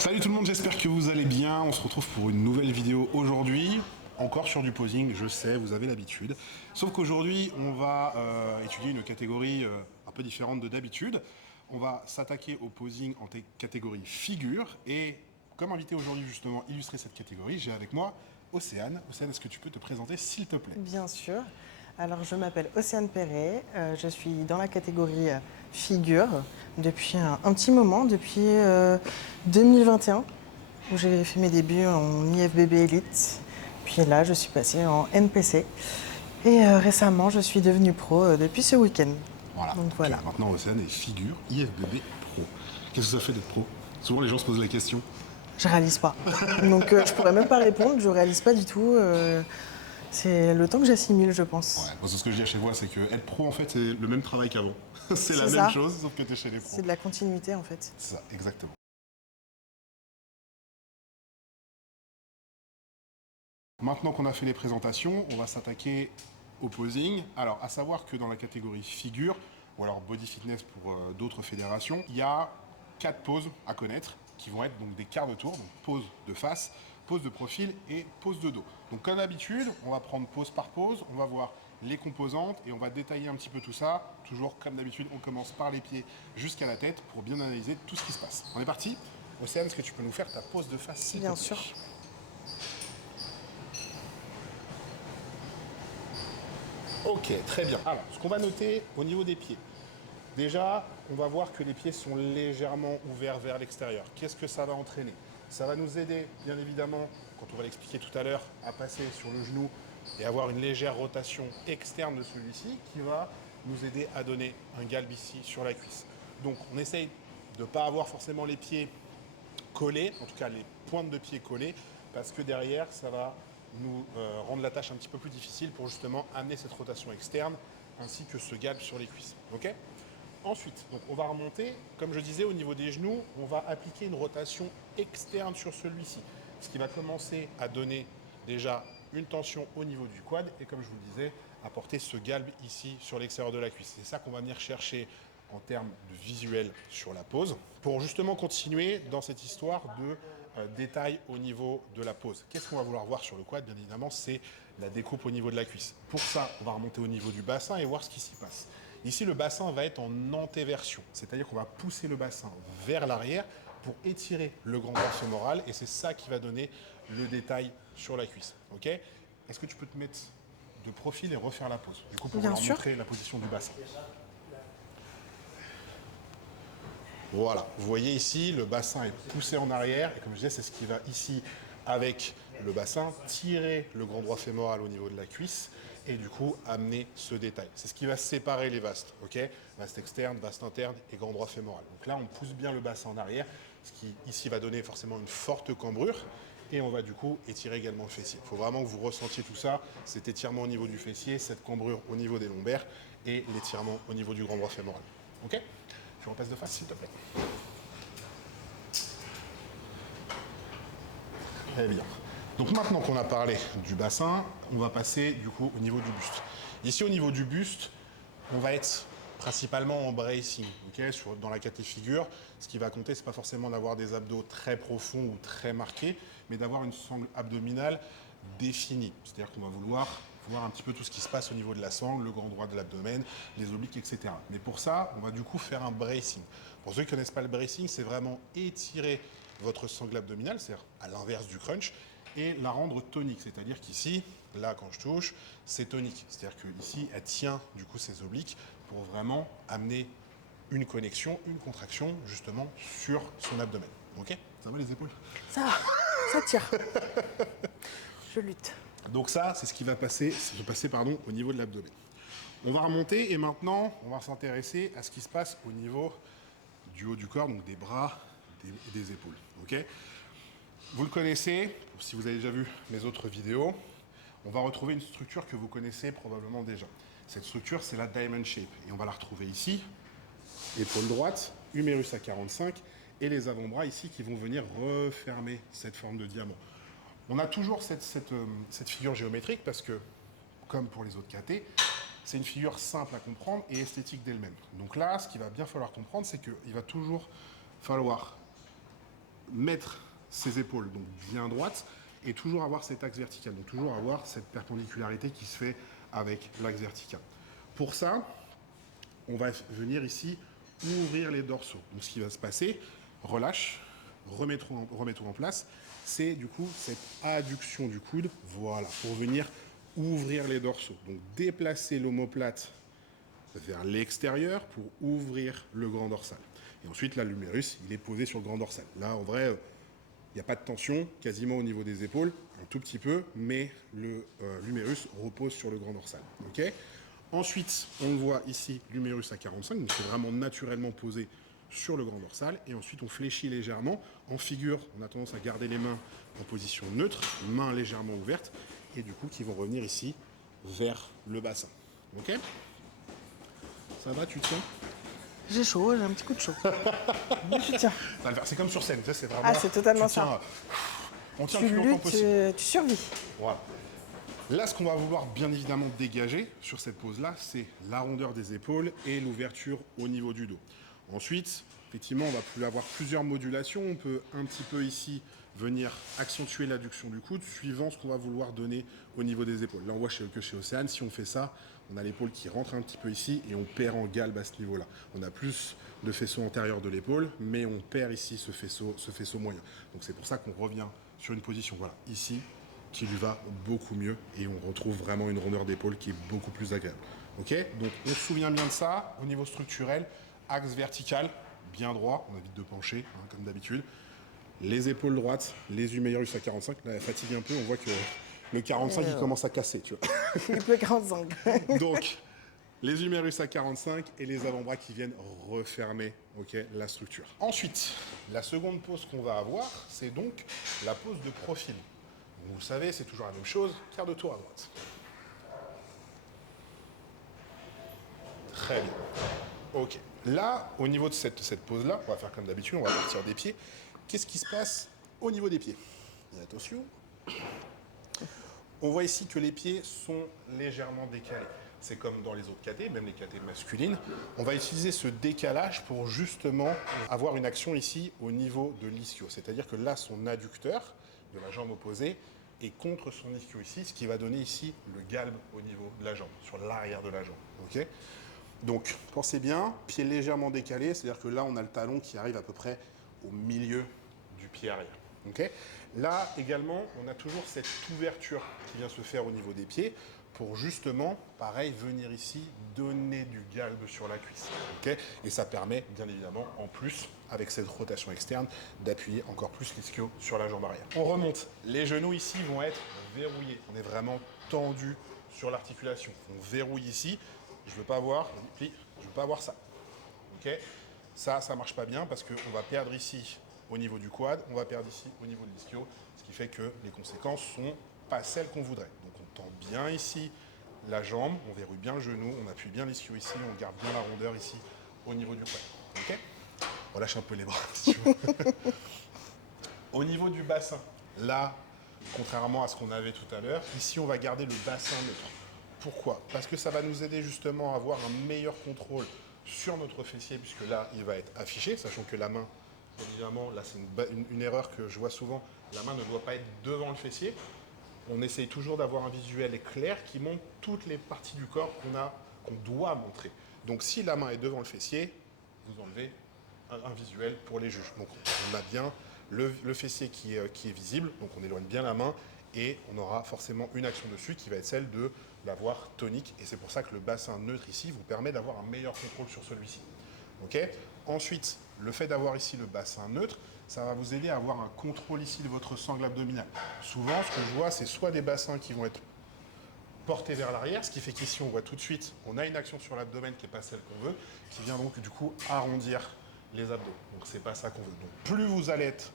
Salut tout le monde, j'espère que vous allez bien. On se retrouve pour une nouvelle vidéo aujourd'hui. Encore sur du posing, je sais, vous avez l'habitude. Sauf qu'aujourd'hui, on va étudier une catégorie un peu différente de d'habitude. On va s'attaquer au posing en catégorie figure. Et comme invité aujourd'hui, justement, illustrer cette catégorie, j'ai avec moi Océane. Océane, est-ce que tu peux te présenter, s'il te plaît? Bien sûr. Alors, je m'appelle Océane Perret. Je suis dans la catégorie figure depuis un petit moment, depuis 2021, où j'ai fait mes débuts en IFBB Elite. Puis là, je suis passée en NPC. Et récemment, je suis devenue pro depuis ce week-end. Voilà. Donc Donc, voilà. maintenant, Océane est figure IFBB Pro. Qu'est-ce que ça fait d'être pro? Souvent, les gens se posent la question. Je réalise pas. Donc je pourrais même pas répondre, je réalise pas du tout. C'est le temps que j'assimile, je Ouais, pense. parce que ce que je dis à chaque fois, c'est que être pro, en fait, c'est le même travail qu'avant. C'est la C'est même ça. chose, sauf que tu es chez les pros. C'est de la continuité en fait. C'est ça, exactement. Maintenant qu'on a fait les présentations, on va s'attaquer au posing. Alors, à savoir que dans la catégorie figure, ou alors body fitness pour d'autres fédérations, il y a 4 poses à connaître, qui vont être donc des quarts de tour, donc pose de face, pose de profil et pose de dos. Donc comme d'habitude, on va prendre pose par pose, on va voir les composantes et on va détailler un petit peu tout ça. Toujours comme d'habitude, on commence par les pieds jusqu'à la tête pour bien analyser tout ce qui se passe. On est parti? Océane, est-ce que tu peux nous faire ta pose de face, s'il te Bien plaît? sûr. Ok, très bien. Alors, ce qu'on va noter au niveau des pieds. Déjà, on va voir que les pieds sont légèrement ouverts vers l'extérieur. Qu'est-ce que ça va entraîner? Ça va nous aider, bien évidemment, quand on va l'expliquer tout à l'heure, à passer sur le genou et avoir une légère rotation externe de celui-ci qui va nous aider à donner un galbe ici sur la cuisse. Donc, on essaye de ne pas avoir forcément les pieds collés, en tout cas les pointes de pied collées, parce que derrière, ça va nous rendre la tâche un petit peu plus difficile pour justement amener cette rotation externe ainsi que ce galbe sur les cuisses. Ok? Ensuite, donc on va remonter, comme je disais, au niveau des genoux, on va appliquer une rotation externe sur celui-ci, ce qui va commencer à donner déjà une tension au niveau du quad et comme je vous le disais, apporter ce galbe ici sur l'extérieur de la cuisse. C'est ça qu'on va venir chercher en termes de visuel sur la pose pour justement continuer dans cette histoire de détail au niveau de la pose. Qu'est-ce qu'on va vouloir voir sur le quad? Bien évidemment, c'est la découpe au niveau de la cuisse. Pour ça, on va remonter au niveau du bassin et voir ce qui s'y passe. Ici, le bassin va être en antéversion, c'est-à-dire qu'on va pousser le bassin vers l'arrière pour étirer le grand bras fémoral et c'est ça qui va donner le détail sur la cuisse. Ok? Est-ce que tu peux te mettre de profil et refaire la pose? Du coup, pour Bien leur sûr. montrer la position du bassin. Voilà, vous voyez ici, le bassin est poussé en arrière, et comme je disais, c'est ce qui va ici, avec le bassin, tirer le grand droit fémoral au niveau de la cuisse, et du coup, amener ce détail. C'est ce qui va séparer les vastes, ok? Vaste externe, vaste interne et grand droit fémoral. Donc là, on pousse bien le bassin en arrière, ce qui ici va donner forcément une forte cambrure, et on va du coup étirer également le fessier. Il faut vraiment que vous ressentiez tout ça, cet étirement au niveau du fessier, cette cambrure au niveau des lombaires, et l'étirement au niveau du grand droit fémoral. Ok? Je repasse de face, s'il te plaît. Très bien. Donc maintenant qu'on a parlé du bassin, on va passer du coup au niveau du buste. Ici, au niveau du buste, on va être principalement en bracing, okay, dans la caté figure. Ce qui va compter, c'est pas forcément d'avoir des abdos très profonds ou très marqués, mais d'avoir une sangle abdominale définie. C'est-à-dire qu'on va vouloir voir un petit peu tout ce qui se passe au niveau de la sangle, le grand droit de l'abdomen, les obliques, etc. Mais pour ça, on va du coup faire un bracing. Pour ceux qui ne connaissent pas le bracing, c'est vraiment étirer votre sangle abdominale, c'est-à-dire à l'inverse du crunch, et la rendre tonique. C'est-à-dire qu'ici, là, quand je touche, c'est tonique. C'est-à-dire qu'ici, elle tient du coup ses obliques pour vraiment amener une connexion, une contraction, justement, sur son abdomen. Ok? Ça va les épaules? Ça tire. Je lutte. Donc ça, c'est ce qui va passer, au niveau de l'abdomen. On va remonter et maintenant, on va s'intéresser à ce qui se passe au niveau du haut du corps, donc des bras et des épaules. Ok? Vous le connaissez, si vous avez déjà vu mes autres vidéos, on va retrouver une structure que vous connaissez probablement déjà. Cette structure, c'est la diamond shape. Et on va la retrouver ici, épaule droite, humérus à 45, et les avant-bras ici qui vont venir refermer cette forme de diamant. On a toujours cette figure géométrique parce que, comme pour les autres KT, c'est une figure simple à comprendre et esthétique d'elle-même. Donc là, ce qu'il va bien falloir comprendre, c'est qu'il va toujours falloir mettre ses épaules donc bien droites et toujours avoir cet axe vertical, donc toujours avoir cette perpendicularité qui se fait avec l'axe vertical. Pour ça, on va venir ici ouvrir les dorsaux. Donc ce qui va se passer, relâche, remettons en place, c'est du coup cette adduction du coude, voilà, pour venir ouvrir les dorsaux. Donc déplacer l'omoplate vers l'extérieur pour ouvrir le grand dorsal. Et ensuite, là, l'humérus, il est posé sur le grand dorsal. Là, en vrai, il n'y a pas de tension, quasiment au niveau des épaules, un tout petit peu, mais l'humérus repose sur le grand dorsal. Okay. Ensuite, on le voit ici, l'humérus à 45, donc c'est vraiment naturellement posé sur le grand dorsal. Et ensuite, on fléchit légèrement. En figure, on a tendance à garder les mains en position neutre, mains légèrement ouvertes, et du coup, qui vont revenir ici vers le bassin. Ok. Ça va, tu tiens? J'ai chaud, j'ai un petit coup de chaud. Mais je tiens. Ça va le faire. C'est comme sur scène, c'est vraiment. Ah, c'est totalement tu tiens, ça. On tient Tu le plus longtemps luttes, possible. tu survis. Voilà. Là, ce qu'on va vouloir bien évidemment dégager sur cette pose-là, c'est la rondeur des épaules et l'ouverture au niveau du dos. Ensuite, effectivement, on va avoir plusieurs modulations. On peut un petit peu ici venir accentuer l'adduction du coude suivant ce qu'on va vouloir donner au niveau des épaules. Là, on voit que chez Océane, si on fait ça, on a l'épaule qui rentre un petit peu ici et on perd en galbe à ce niveau-là. On a plus de faisceau antérieur de l'épaule, mais on perd ici ce faisceau moyen. Donc c'est pour ça qu'on revient sur une position, voilà, ici, qui lui va beaucoup mieux et on retrouve vraiment une rondeur d'épaule qui est beaucoup plus agréable. Ok, donc on se souvient bien de ça. Au niveau structurel, axe vertical, bien droit, on évite de pencher, hein, comme d'habitude. Les épaules droites, les humérus à 45, là elle fatigue un peu, on voit que le 45 il commence à casser, tu vois. Philippe le 45. Donc, les humérus à 45 et les avant-bras qui viennent refermer, okay, la structure. Ensuite, la seconde pose qu'on va avoir, c'est donc la pose de profil. Vous le savez, c'est toujours la même chose, quart de tour à droite. Très bien. Ok. Là, au niveau de cette pose-là, on va faire comme d'habitude, on va partir des pieds. Qu'est-ce qui se passe au niveau des pieds? Et attention. On voit ici que les pieds sont légèrement décalés. C'est comme dans les autres catés, même les catés masculines. On va utiliser ce décalage pour justement avoir une action ici au niveau de l'ischio. C'est-à-dire que là, son adducteur de la jambe opposée est contre son ischio ici, ce qui va donner ici le galbe au niveau de la jambe, sur l'arrière de la jambe. Okay. Donc, pensez bien, pied légèrement décalé, c'est-à-dire que là, on a le talon qui arrive à peu près au milieu du pied arrière. Okay. Là, également, on a toujours cette ouverture qui vient se faire au niveau des pieds pour justement, pareil, venir ici donner du galbe sur la cuisse. Okay. Et ça permet, bien évidemment, en plus, avec cette rotation externe, d'appuyer encore plus l'ischio sur la jambe arrière. On remonte. Les genoux ici vont être verrouillés. On est vraiment tendu sur l'articulation. On verrouille ici. Je ne veux pas avoir, plie, je veux pas avoir ça. Okay. Ça marche pas bien parce qu'on va perdre ici au niveau du quad, on va perdre ici au niveau de l'ischio, ce qui fait que les conséquences sont pas celles qu'on voudrait. Donc on tend bien ici la jambe, on verrouille bien le genou, on appuie bien l'ischio ici, on garde bien la rondeur ici au niveau du quad. Ok. On relâche un peu les bras si tu veux. Au niveau du bassin, là, contrairement à ce qu'on avait tout à l'heure, ici on va garder le bassin neutre. Pourquoi? Parce que ça va nous aider justement à avoir un meilleur contrôle sur notre fessier, puisque là, il va être affiché, sachant que la main, évidemment, là c'est une erreur que je vois souvent, la main ne doit pas être devant le fessier. On essaye toujours d'avoir un visuel clair qui montre toutes les parties du corps qu'on doit montrer. Donc si la main est devant le fessier, vous enlevez un visuel pour les juges. Donc on a bien le fessier qui est visible, donc on éloigne bien la main et on aura forcément une action dessus qui va être celle de l'avoir tonique. Et c'est pour ça que le bassin neutre ici vous permet d'avoir un meilleur contrôle sur celui-ci. Okay. Ensuite, le fait d'avoir ici le bassin neutre, ça va vous aider à avoir un contrôle ici de votre sangle abdominale. Souvent, ce que je vois, c'est soit des bassins qui vont être portés vers l'arrière, ce qui fait qu'ici, on voit tout de suite, on a une action sur l'abdomen qui n'est pas celle qu'on veut, qui vient donc du coup arrondir les abdos. Donc, c'est pas ça qu'on veut. Donc, plus vous allez être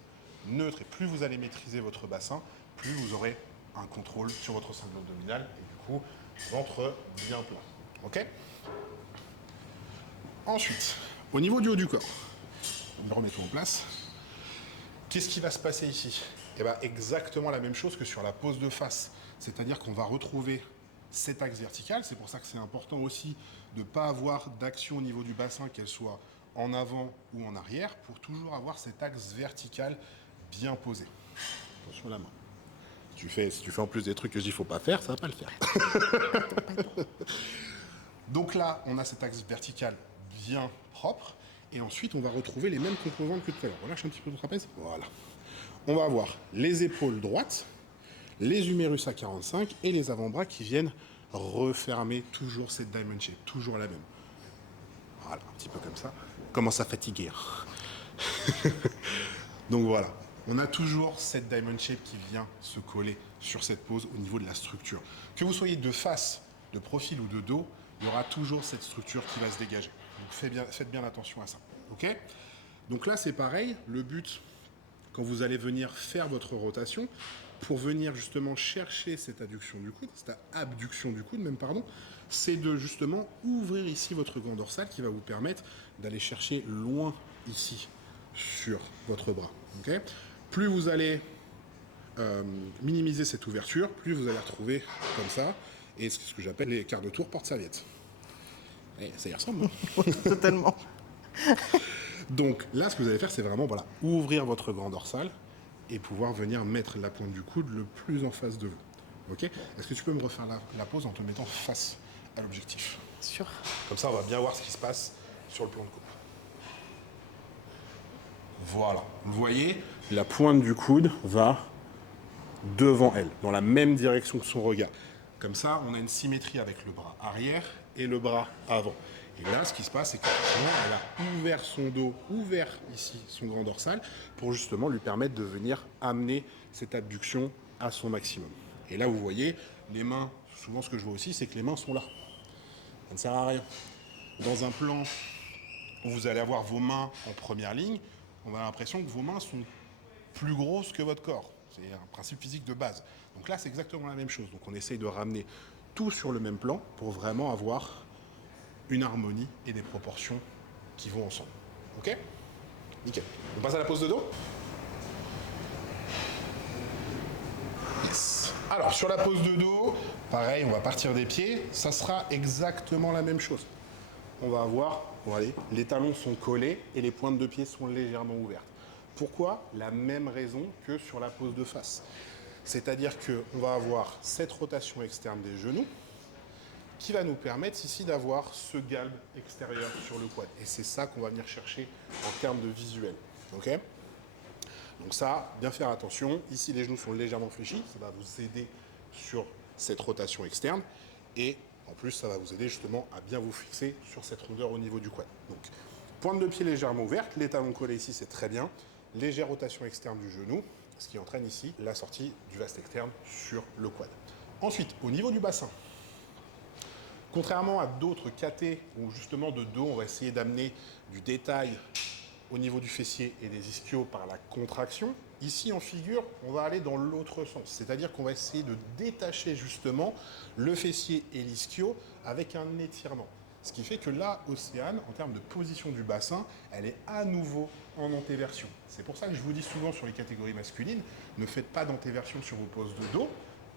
neutre et plus vous allez maîtriser votre bassin, plus vous aurez un contrôle sur votre sangle abdominale et du coup, ventre bien plat. Ok. Ensuite, au niveau du haut du corps, on le remet tout en place. Qu'est-ce qui va se passer ici? Eh bien, exactement la même chose que sur la pose de face. C'est-à-dire qu'on va retrouver cet axe vertical. C'est pour ça que c'est important aussi de ne pas avoir d'action au niveau du bassin, qu'elle soit en avant ou en arrière, pour toujours avoir cet axe vertical bien posé. Attention à la main. Si tu fais en plus des trucs que je dis faut pas faire, ça va pas le faire. Donc là, on a cet axe vertical bien propre. Et ensuite, on va retrouver les mêmes composantes que tout à l'heure. Relâche un petit peu le trapèze. Voilà. On va avoir les épaules droites, les humérus à 45 et les avant-bras qui viennent refermer toujours cette diamond shape, toujours la même. Voilà, un petit peu comme ça. Commence à fatiguer. Donc voilà, on a toujours cette diamond shape qui vient se coller sur cette pose au niveau de la structure. Que vous soyez de face, de profil ou de dos, il y aura toujours cette structure qui va se dégager. Donc faites bien attention à ça. Ok? Donc là c'est pareil, le but quand vous allez venir faire votre rotation, pour venir justement chercher cette adduction du coude, cette abduction du coude même, pardon, c'est de justement ouvrir ici votre gland dorsal qui va vous permettre d'aller chercher loin ici sur votre bras. Okay? Plus vous allez minimiser cette ouverture, plus vous allez retrouver comme ça, et c'est ce que j'appelle les quarts de tour porte-serviette. Et ça y ressemble, non? Totalement. Donc là, ce que vous allez faire, c'est vraiment voilà, ouvrir votre grand dorsal et pouvoir venir mettre la pointe du coude le plus en face de vous. Ok? Est-ce que tu peux me refaire la pose en te mettant face à l'objectif? Sûr. Comme ça, on va bien voir ce qui se passe sur le plan de coude. Voilà. Vous voyez, la pointe du coude va devant elle, dans la même direction que son regard. Comme ça, on a une symétrie avec le bras arrière et le bras avant. Et là, ce qui se passe, c'est qu'elle a ouvert son dos, ouvert ici son grand dorsal, pour justement lui permettre de venir amener cette abduction à son maximum. Et là, vous voyez, les mains, souvent ce que je vois aussi, c'est que les mains sont là. Ça ne sert à rien. Dans un plan où vous allez avoir vos mains en première ligne, on a l'impression que vos mains sont plus grosses que votre corps. C'est un principe physique de base. Donc là, c'est exactement la même chose. Donc on essaye de ramener tout sur le même plan pour vraiment avoir une harmonie et des proportions qui vont ensemble. Ok? Nickel. On passe à la pose de dos? Yes. Alors, sur la pose de dos, pareil, on va partir des pieds. Ça sera exactement la même chose. On va avoir, les talons sont collés et les pointes de pied sont légèrement ouvertes. Pourquoi? La même raison que sur la pose de face. C'est-à-dire qu'on va avoir cette rotation externe des genoux qui va nous permettre ici d'avoir ce galbe extérieur sur le quad. Et c'est ça qu'on va venir chercher en termes de visuel. Ok? Donc ça, bien faire attention. Ici, les genoux sont légèrement fléchis. Ça va vous aider sur cette rotation externe. Et en plus, ça va vous aider justement à bien vous fixer sur cette rondeur au niveau du quad. Donc, pointe de pied légèrement ouverte. Les talons collés ici, c'est très bien. Légère rotation externe du genou, ce qui entraîne ici la sortie du vaste externe sur le quad. Ensuite, au niveau du bassin, contrairement à d'autres KT où justement de dos, on va essayer d'amener du détail au niveau du fessier et des ischios par la contraction, ici en figure, on va aller dans l'autre sens. C'est-à-dire qu'on va essayer de détacher justement le fessier et l'ischio avec un étirement. Ce qui fait que là, Océane, en termes de position du bassin, elle est à nouveau en antéversion. C'est pour ça que je vous dis souvent sur les catégories masculines, ne faites pas d'antéversion sur vos poses de dos,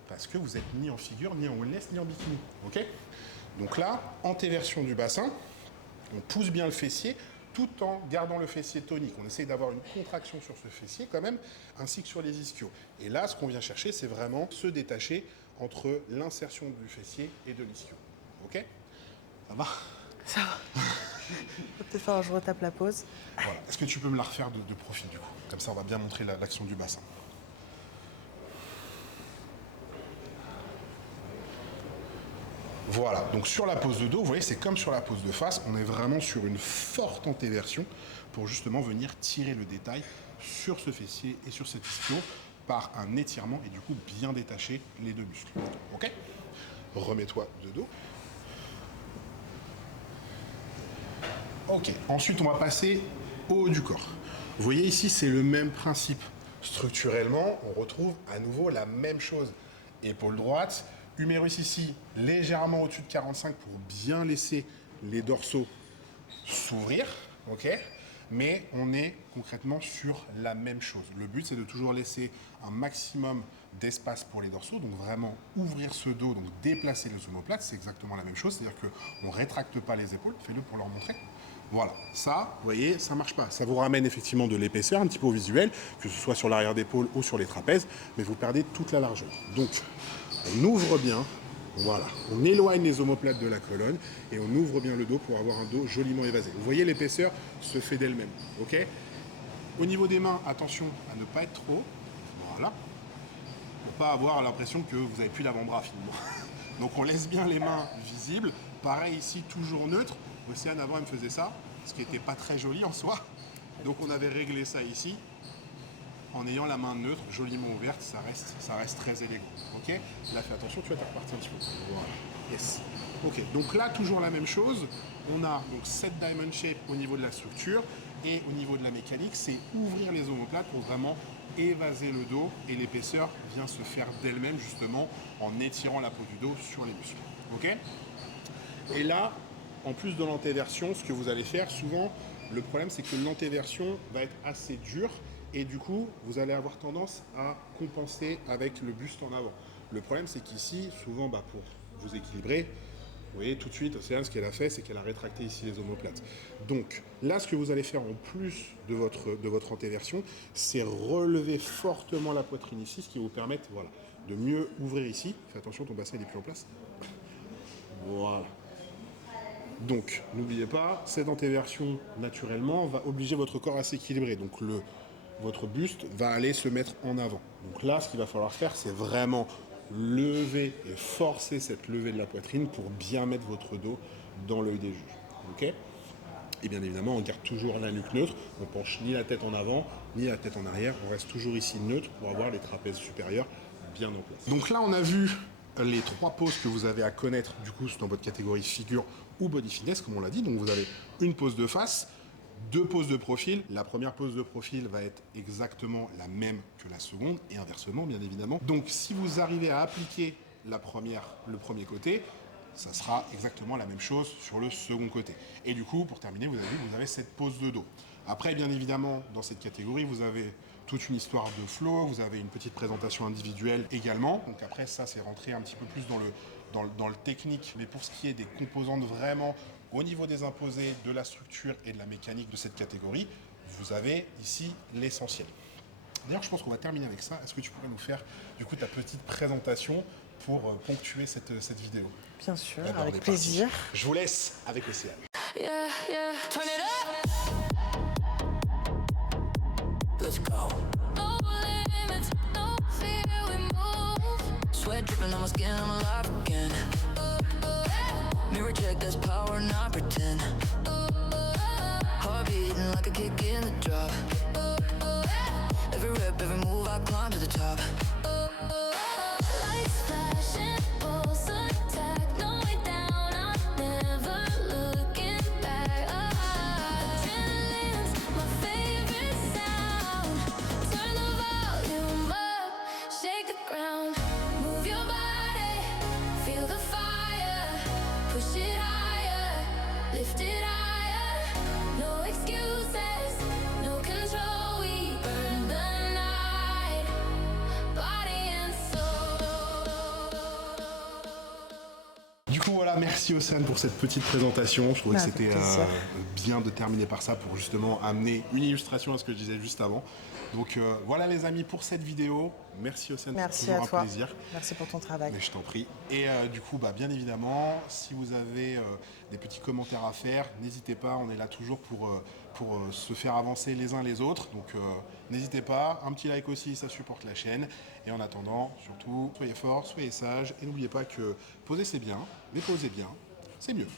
parce que vous n'êtes ni en figure, ni en wellness, ni en bikini. Ok? Donc là, antéversion du bassin, on pousse bien le fessier, tout en gardant le fessier tonique. On essaye d'avoir une contraction sur ce fessier quand même, ainsi que sur les ischios. Et là, ce qu'on vient chercher, c'est vraiment se détacher entre l'insertion du fessier et de l'ischio. Ok? Ça va? Ça va. Peut-être falloir que je retape la pose. Voilà. Est-ce que tu peux me la refaire de profil du coup? Comme ça, on va bien montrer l'action du bassin. Voilà, donc sur la pose de dos, vous voyez, c'est comme sur la pose de face, on est vraiment sur une forte antéversion pour justement venir tirer le détail sur ce fessier et sur cet ischio par un étirement et du coup bien détacher les deux muscles. Ok? Remets-toi de dos. Ok, ensuite on va passer au haut du corps. Vous voyez ici, c'est le même principe. Structurellement, on retrouve à nouveau la même chose. Épaule droite, humérus ici légèrement au-dessus de 45 pour bien laisser les dorsaux s'ouvrir, ok? Mais on est concrètement sur la même chose. Le but, c'est de toujours laisser un maximum d'espace pour les dorsaux, donc vraiment ouvrir ce dos, donc déplacer les omoplates, c'est exactement la même chose, c'est-à-dire qu'on ne rétracte pas les épaules, fais-le pour leur montrer. Voilà, ça, vous voyez, ça marche pas. Ça vous ramène effectivement de l'épaisseur un petit peu au visuel, que ce soit sur l'arrière d'épaule ou sur les trapèzes, mais vous perdez toute la largeur. Donc, on ouvre bien, voilà, on éloigne les omoplates de la colonne et on ouvre bien le dos pour avoir un dos joliment évasé. Vous voyez, l'épaisseur se fait d'elle-même, ok? Au niveau des mains, attention à ne pas être trop, voilà, pour pas avoir l'impression que vous n'avez plus l'avant-bras finalement. Donc on laisse bien les mains visibles. Pareil ici, toujours neutre. Océane avant elle me faisait ça, ce qui n'était pas très joli en soi. Donc on avait réglé ça ici. En ayant la main neutre, joliment ouverte, ça reste très élégant. Ok? Là fais attention, tu vas te repartir un petit peu. Voilà. Yes. Ok, donc là toujours la même chose. On a donc cette diamond shape au niveau de la structure et au niveau de la mécanique, c'est ouvrir les omoplates pour vraiment évaser le dos et l'épaisseur vient se faire d'elle-même justement en étirant la peau du dos sur les muscles. Ok? Et là, en plus de l'antéversion, ce que vous allez faire souvent, le problème c'est que l'antéversion va être assez dure et du coup, vous allez avoir tendance à compenser avec le buste en avant. Le problème c'est qu'ici, souvent pour vous équilibrer, vous voyez tout de suite, Océane, ce qu'elle a fait, c'est qu'elle a rétracté ici les omoplates. Donc là, ce que vous allez faire en plus de votre antéversion, c'est relever fortement la poitrine ici, ce qui va vous permettre voilà, de mieux ouvrir ici. Fais attention, ton bassin n'est plus en place. Voilà. Donc, n'oubliez pas, cette antéversion, naturellement, va obliger votre corps à s'équilibrer. Donc, votre buste va aller se mettre en avant. Donc là, ce qu'il va falloir faire, c'est vraiment lever et forcer cette levée de la poitrine pour bien mettre votre dos dans l'œil des juges. Ok? Et bien évidemment, on garde toujours la nuque neutre. On ne penche ni la tête en avant, ni la tête en arrière. On reste toujours ici neutre pour avoir les trapèzes supérieurs bien en place. Donc là, on a vu les 3 poses que vous avez à connaître du coup dans votre catégorie figure ou body fitness, comme on l'a dit. Donc vous avez une pose de face, 2 poses de profil. La première pose de profil va être exactement la même que la seconde et inversement, bien évidemment. Donc si vous arrivez à appliquer le premier côté, ça sera exactement la même chose sur le second côté. Et du coup, pour terminer, vous avez cette pose de dos. Après, bien évidemment, dans cette catégorie, vous avez toute une histoire de flow, vous avez une petite présentation individuelle également. Donc après, ça, c'est rentré un petit peu plus dans le technique. Mais pour ce qui est des composantes vraiment au niveau des imposés, de la structure et de la mécanique de cette catégorie, vous avez ici l'essentiel. D'ailleurs, je pense qu'on va terminer avec ça. Est-ce que tu pourrais nous faire du coup ta petite présentation pour ponctuer cette vidéo? Bien sûr, Eh ben, avec plaisir. Je vous laisse avec Océane. Yeah, yeah, turn it up. Let's go. No limits, no fear, we move. Sweat dripping on my skin, I'm alive again. Mirror check, that's power, not pretend. Heart beating like a kick in the drop. Every rep, every move, I climb to the top. Lights flashing, pulse attack, no way down, I'm never looking back. Adrenaline's my favorite sound. Turn the volume up, shake the ground. Move your body, feel the fire. Push it higher, lift it higher. No excuses, no control, we burn the night. Body and soul. Du coup, voilà, merci Océane pour cette petite présentation. Je trouvais que Avec c'était plaisir. bien de terminer par ça pour justement amener une illustration à ce que je disais juste avant. Donc voilà les amis pour cette vidéo. Merci Océane, Merci c'est à toujours toi. un plaisir. Merci pour ton travail. Mais je t'en prie. Et du coup, bien évidemment, si vous avez des petits commentaires à faire, n'hésitez pas, on est là toujours pour se faire avancer les uns les autres. Donc n'hésitez pas, un petit like aussi, ça supporte la chaîne. Et en attendant, surtout, soyez forts, soyez sages. Et n'oubliez pas que poser c'est bien, mais poser bien, c'est mieux.